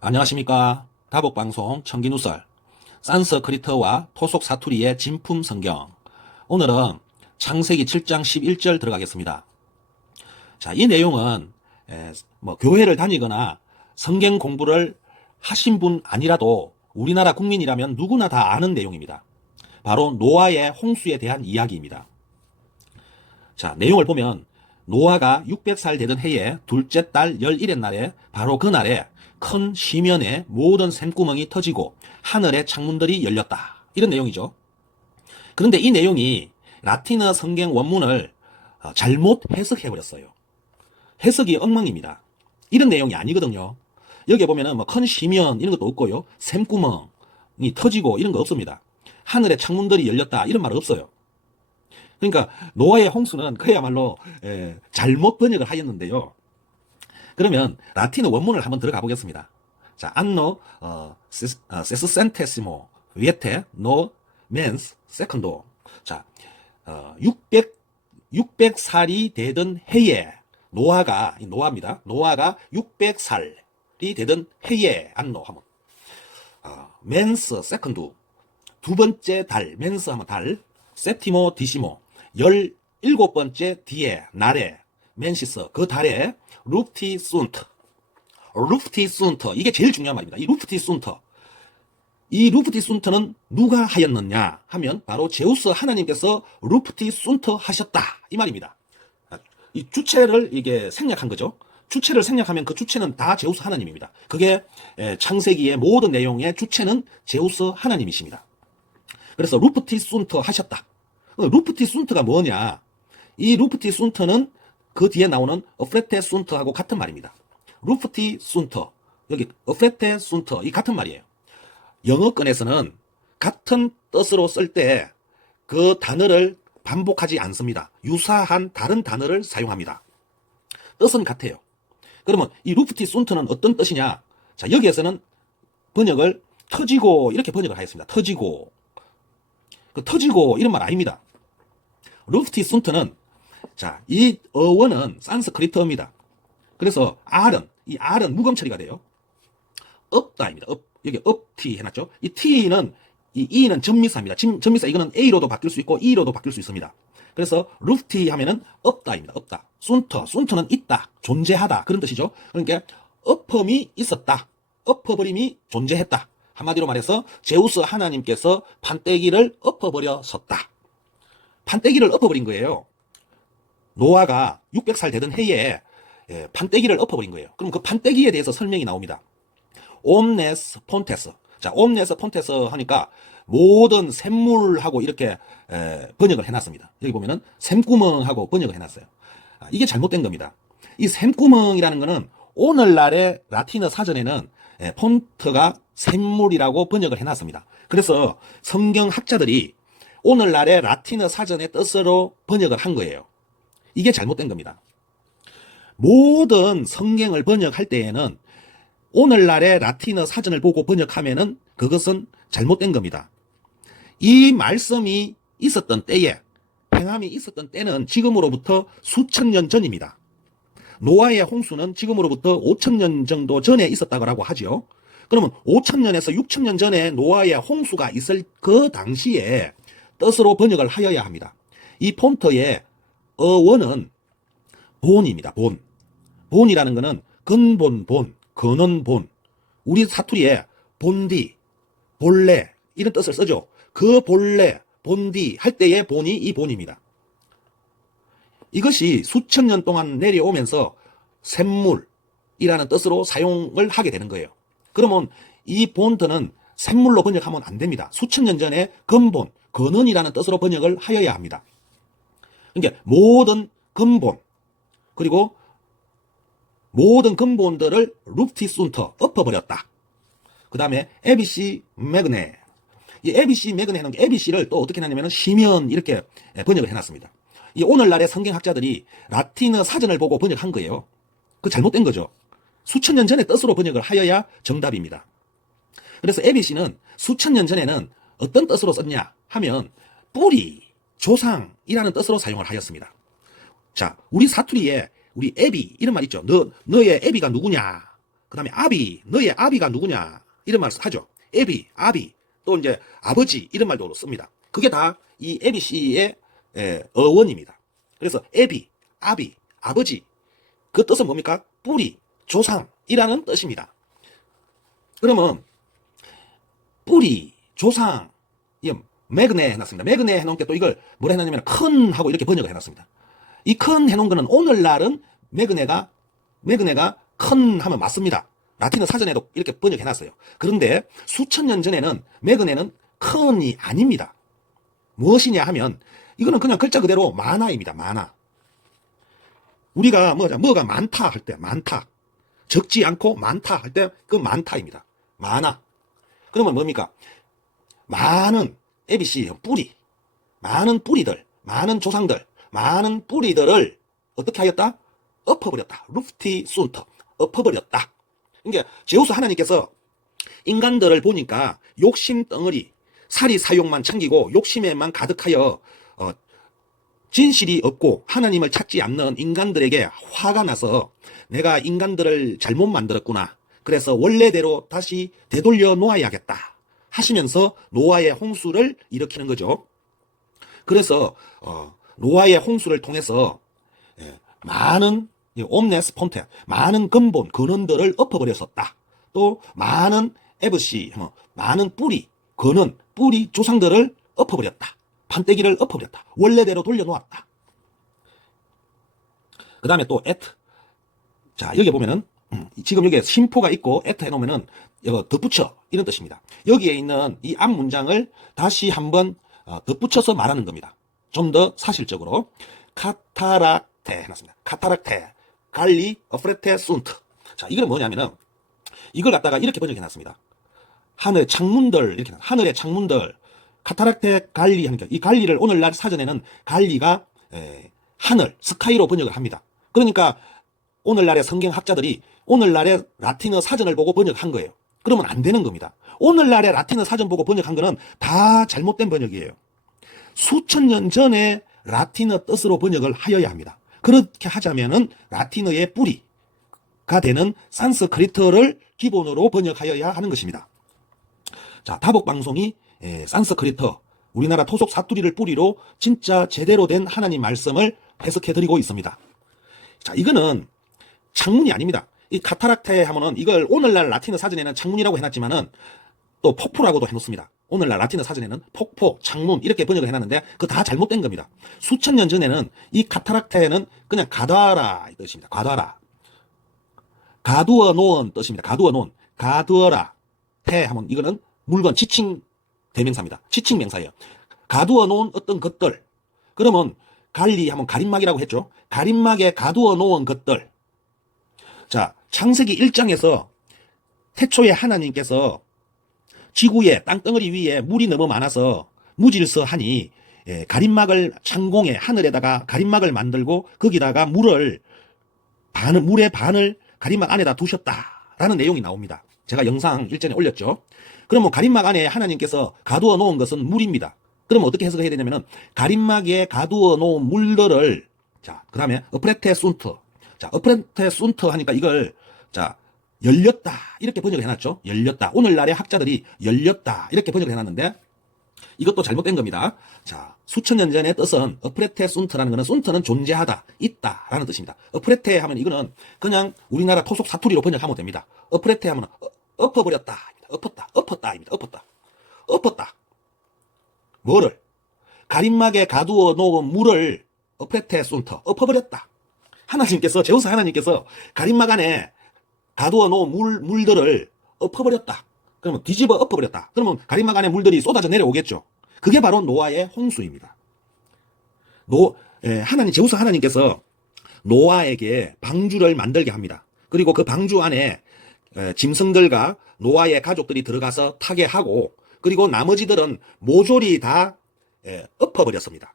안녕하십니까. 다복방송 청기누설 산스크리트와 토속 사투리의 진품 성경. 오늘은 창세기 7장 11절 들어가겠습니다. 자, 이 내용은 교회를 다니거나 성경 공부를 하신 분 아니라도 우리나라 국민이라면 누구나 다 아는 내용입니다. 바로 노아의 홍수에 대한 이야기입니다. 자, 내용을 보면 노아가 600살 되던 해에 둘째 달 11의 날에 바로 그날에 큰 시면에 모든 샘구멍이 터지고 하늘의 창문들이 열렸다. 이런 내용이죠. 그런데 이 내용이 라틴어 성경 원문을 잘못 해석해버렸어요. 해석이 엉망입니다. 이런 내용이 아니거든요. 여기에 보면은 큰 시면 이런 것도 없고요. 샘구멍이 터지고 이런 거 없습니다. 하늘의 창문들이 열렸다 이런 말 없어요. 그러니까 노아의 홍수는 그야말로 잘못 번역을 하였는데요. 그러면 라틴어 원문을 한번 들어가 보겠습니다. 자, anno sessantesimo viete no mens secondo. 자, 600살이 되던 해에 노아입니다. 노아가 600살이 되던 해에 anno 하면 mens secondo 두 번째 달, men스 하면 달, septimo decimo 17번째 뒤에 날에 맨시스 그 달에 루프티 순트 이게 제일 중요한 말입니다. 이 루프티 순트는 누가 하였느냐 하면 바로 제우스 하나님께서 루프티 순트 하셨다 이 말입니다. 이 주체를 이게 생략한 거죠. 주체를 생략하면 그 주체는 다 제우스 하나님입니다. 그게 창세기의 모든 내용의 주체는 제우스 하나님이십니다. 그래서 루프티 순트 하셨다. 루프티 순트가 뭐냐? 이 루프티 순트는 그 뒤에 나오는 어프레테 순트하고 같은 말입니다. 루프티 순트, 여기 어프레테 순트 이 같은 말이에요. 영어권에서는 같은 뜻으로 쓸 때 그 단어를 반복하지 않습니다. 유사한 다른 단어를 사용합니다. 뜻은 같아요. 그러면 이 루프티 순트는 어떤 뜻이냐? 자, 여기에서는 번역을 터지고 이렇게 번역을 하였습니다. 터지고 이런 말 아닙니다. 루프티 순트는 자, 이 어원은 산스크리트어입니다. 그래서 이 R은 무금 처리가 돼요. 없다입니다. 여기 업티 해놨죠. 이 T는 이 E는 전미사입니다. 전미사 이거는 A로도 바뀔 수 있고 E로도 바뀔 수 있습니다. 그래서 루프티 하면은 없다입니다. 없다. 순트는 있다, 존재하다 그런 뜻이죠. 그러니까 엎음이 있었다, 엎어버림이 존재했다. 한마디로 말해서 제우스 하나님께서 판때기를 엎어버렸었다. 판때기를 엎어버린 거예요. 노아가 600살 되던 해에 판때기를 엎어버린 거예요. 그럼 그 판때기에 대해서 설명이 나옵니다. 옴네스 폰테스. 자, 옴네스 폰테스 하니까 모든 샘물하고 이렇게 번역을 해놨습니다. 여기 보면은 샘구멍하고 번역을 해놨어요. 이게 잘못된 겁니다. 이 샘구멍이라는 거는 오늘날의 라틴어 사전에는 폰트가 샘물이라고 번역을 해놨습니다. 그래서 성경학자들이 오늘날의 라틴어 사전의 뜻으로 번역을 한 거예요. 이게 잘못된 겁니다. 모든 성경을 번역할 때에는 오늘날의 라틴어 사전을 보고 번역하면은 그것은 잘못된 겁니다. 이 말씀이 있었던 때에, 행함이 있었던 때는 지금으로부터 수천 년 전입니다. 노아의 홍수는 지금으로부터 5,000년 정도 전에 있었다고 하죠. 그러면 5,000년에서 6,000년 전에 노아의 홍수가 있을 그 당시에 뜻으로 번역을 하여야 합니다. 이 폰트의 어원은 본입니다. 본이라는 것은 근본 근원 우리 사투리에 본디, 본래 이런 뜻을 쓰죠. 그 본래, 본디 할 때의 본이 이 본입니다. 이것이 수천 년 동안 내려오면서 샘물이라는 뜻으로 사용을 하게 되는 거예요. 그러면 이 본트는 샘물로 번역하면 안 됩니다. 수천 년 전에 근본, 근원이라는 뜻으로 번역을 하여야 합니다. 그러니까 모든 근본, 그리고 모든 근본들을 루프티 순터 엎어버렸다. 그 다음에 ABC 매그네. 이 ABC 매그네는 ABC를 또 어떻게 하냐면 시면 이렇게 번역을 해놨습니다. 이 오늘날의 성경학자들이 라틴어 사전을 보고 번역한 거예요. 그 잘못된 거죠. 수천 년 전에 뜻으로 번역을 하여야 정답입니다. 그래서 ABC는 수천 년 전에는 어떤 뜻으로 썼냐 하면 뿌리, 조상이라는 뜻으로 사용을 하였습니다. 자, 우리 사투리에 우리 애비 이런 말 있죠. 너의 애비가 누구냐 그 다음에 아비, 너의 아비가 누구냐 이런 말을 하죠. 애비, 아비, 또 이제 아버지 이런 말도 씁니다. 그게 다 이 ABC의 어원입니다. 그래서 애비, 아비, 아버지, 그 뜻은 뭡니까? 뿌리, 조상이라는 뜻입니다. 그러면 뿌리, 조상, 매그네 해놨습니다. 매그네 해놓은 게 또 이걸 뭐라 해놨냐면 큰 하고 이렇게 번역을 해놨습니다. 이 큰 해놓은 거는 오늘날은 매그네가 큰 하면 맞습니다. 라틴어 사전에도 이렇게 번역해놨어요. 그런데 수천 년 전에는 매그네는 큰이 아닙니다. 무엇이냐 하면 이거는 그냥 글자 그대로 많아입니다. 많아. 우리가 뭐가 많다 할 때 많다, 적지 않고 많다 할 때 그 많다입니다. 많아. 그러면 뭡니까? 많은 ABC 뿌리, 많은 뿌리들, 많은 조상들, 많은 뿌리들을 어떻게 하였다? 엎어버렸다. 루프티 순터, 엎어버렸다. 그러니까 제우스 하나님께서 인간들을 보니까 욕심 덩어리, 사리 사욕만 챙기고 욕심에만 가득하여 진실이 없고 하나님을 찾지 않는 인간들에게 화가 나서 내가 인간들을 잘못 만들었구나. 그래서 원래대로 다시 되돌려 놓아야겠다 하시면서 노아의 홍수를 일으키는 거죠. 그래서 노아의 홍수를 통해서 많은 옴네스 폰테, 많은 근본 근원들을 엎어버렸었다. 또 많은 에브시, 많은 뿌리, 근원, 뿌리 조상들을 엎어버렸다. 판때기를 엎어버렸다. 원래대로 돌려놓았다. 그 다음에 또 at. 자, 여기 보면은 지금 여기에 심포가 있고 at 해놓으면은 이거 덧붙여 이런 뜻입니다. 여기에 있는 이 앞 문장을 다시 한번 덧붙여서 말하는 겁니다. 좀 더 사실적으로 카타락테 해놨습니다. 카타락테 갈리 어프레테 순트. 자, 이거는 뭐냐면은 이걸 갖다가 이렇게 번역해놨습니다. 하늘의 창문들, 이렇게 하늘의 창문들, 카타락테 갈리 하니까 이 갈리를 오늘날 사전에는 갈리가 하늘, 스카이로 번역을 합니다. 그러니까 오늘날의 성경학자들이 오늘날의 라틴어 사전을 보고 번역한 거예요. 그러면 안 되는 겁니다. 오늘날의 라틴어 사전 보고 번역한 거는 다 잘못된 번역이에요. 수천 년 전에 라틴어 뜻으로 번역을 하여야 합니다. 그렇게 하자면은 라틴어의 뿌리가 되는 산스크리트를 기본으로 번역하여야 하는 것입니다. 자, 다복방송이 산스크리트, 우리나라 토속 사투리를 뿌리로 진짜 제대로 된 하나님 말씀을 해석해드리고 있습니다. 자, 이거는 창문이 아닙니다. 이 카타락테 하면은 이걸 오늘날 라틴어 사전에는 창문이라고 해놨지만은 또 폭포라고도 해놓습니다. 오늘날 라틴어 사전에는 폭포, 창문 이렇게 번역을 해놨는데 그거 다 잘못된 겁니다. 수천 년 전에는 이 카타락테는 그냥 가둬라 이 뜻입니다. 가둬라. 가두어 놓은 뜻입니다. 가두어 놓은. 가두어라. 테 하면 이거는 물건, 지칭 대명사입니다. 지칭 명사예요. 가두어 놓은 어떤 것들. 그러면 갈리 하면 가림막이라고 했죠. 가림막에 가두어 놓은 것들. 자, 창세기 1장에서 태초에 하나님께서 지구에 땅덩어리 위에 물이 너무 많아서 무질서하니 가림막을 창공에 하늘에다가 가림막을 만들고 거기다가 물의 반을 가림막 안에다 두셨다라는 내용이 나옵니다. 제가 영상 일전에 올렸죠. 그러면 가림막 안에 하나님께서 가두어 놓은 것은 물입니다. 그러면 어떻게 해석을 해야 되냐면은 가림막에 가두어 놓은 물들을 자, 그 다음에 어프레테 순트. 자, 어프레테 순트 하니까 이걸 자, 열렸다 이렇게 번역을 해놨죠. 열렸다. 오늘날의 학자들이 열렸다 이렇게 번역을 해놨는데 이것도 잘못된 겁니다. 자, 수천 년 전의 뜻은 어프레테 순트라는 것은 순트는 존재하다, 있다라는 뜻입니다. 어프레테 하면 이거는 그냥 우리나라 토속 사투리로 번역하면 됩니다. 어프레테 하면 엎어버렸다, 엎었다입니다. 엎었다. 뭐를? 가림막에 가두어 놓은 물을 어프레테 순터, 엎어버렸다. 하나님께서, 제우스 하나님께서 가림막 안에 가두어 놓은 물들을 엎어버렸다. 그러면 뒤집어 엎어버렸다. 그러면 가림막 안에 물들이 쏟아져 내려오겠죠. 그게 바로 노아의 홍수입니다. 제우스 하나님께서 노아에게 방주를 만들게 합니다. 그리고 그 방주 안에 짐승들과 노아의 가족들이 들어가서 타게 하고, 그리고 나머지들은 모조리 다 엎어버렸습니다.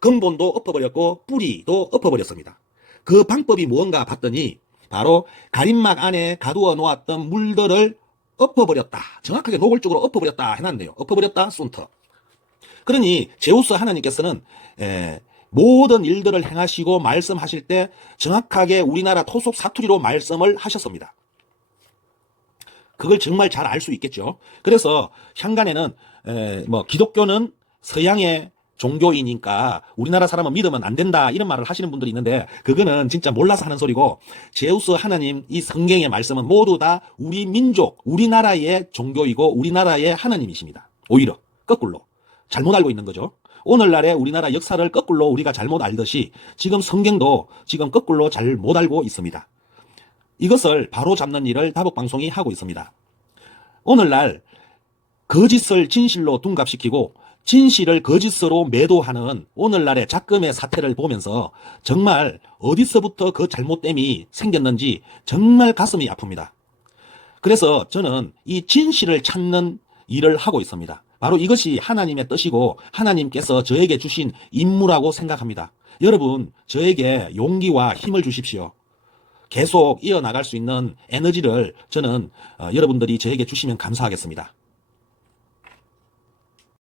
근본도 엎어버렸고 뿌리도 엎어버렸습니다. 그 방법이 무언가 봤더니 바로 가림막 안에 가두어 놓았던 물들을 엎어버렸다. 정확하게 노골적으로 엎어버렸다 해놨네요. 엎어버렸다 순터. 그러니 제우스 하나님께서는 모든 일들을 행하시고 말씀하실 때 정확하게 우리나라 토속 사투리로 말씀을 하셨습니다. 그걸 정말 잘 알 수 있겠죠. 그래서 향간에는 뭐 기독교는 서양의 종교이니까 우리나라 사람은 믿으면 안 된다 이런 말을 하시는 분들이 있는데 그거는 진짜 몰라서 하는 소리고 제우스 하나님 이 성경의 말씀은 모두 다 우리 민족 우리나라의 종교이고 우리나라의 하나님이십니다. 오히려 거꾸로 잘못 알고 있는 거죠. 오늘날의 우리나라 역사를 거꾸로 우리가 잘못 알듯이 지금 성경도 지금 거꾸로 잘못 알고 있습니다. 이것을 바로 잡는 일을 다복방송이 하고 있습니다. 오늘날 거짓을 진실로 둔갑시키고 진실을 거짓으로 매도하는 오늘날의 작금의 사태를 보면서 정말 어디서부터 그 잘못됨이 생겼는지 정말 가슴이 아픕니다. 그래서 저는 이 진실을 찾는 일을 하고 있습니다. 바로 이것이 하나님의 뜻이고 하나님께서 저에게 주신 임무라고 생각합니다. 여러분, 저에게 용기와 힘을 주십시오. 계속 이어나갈 수 있는 에너지를 저는 여러분들이 저에게 주시면 감사하겠습니다.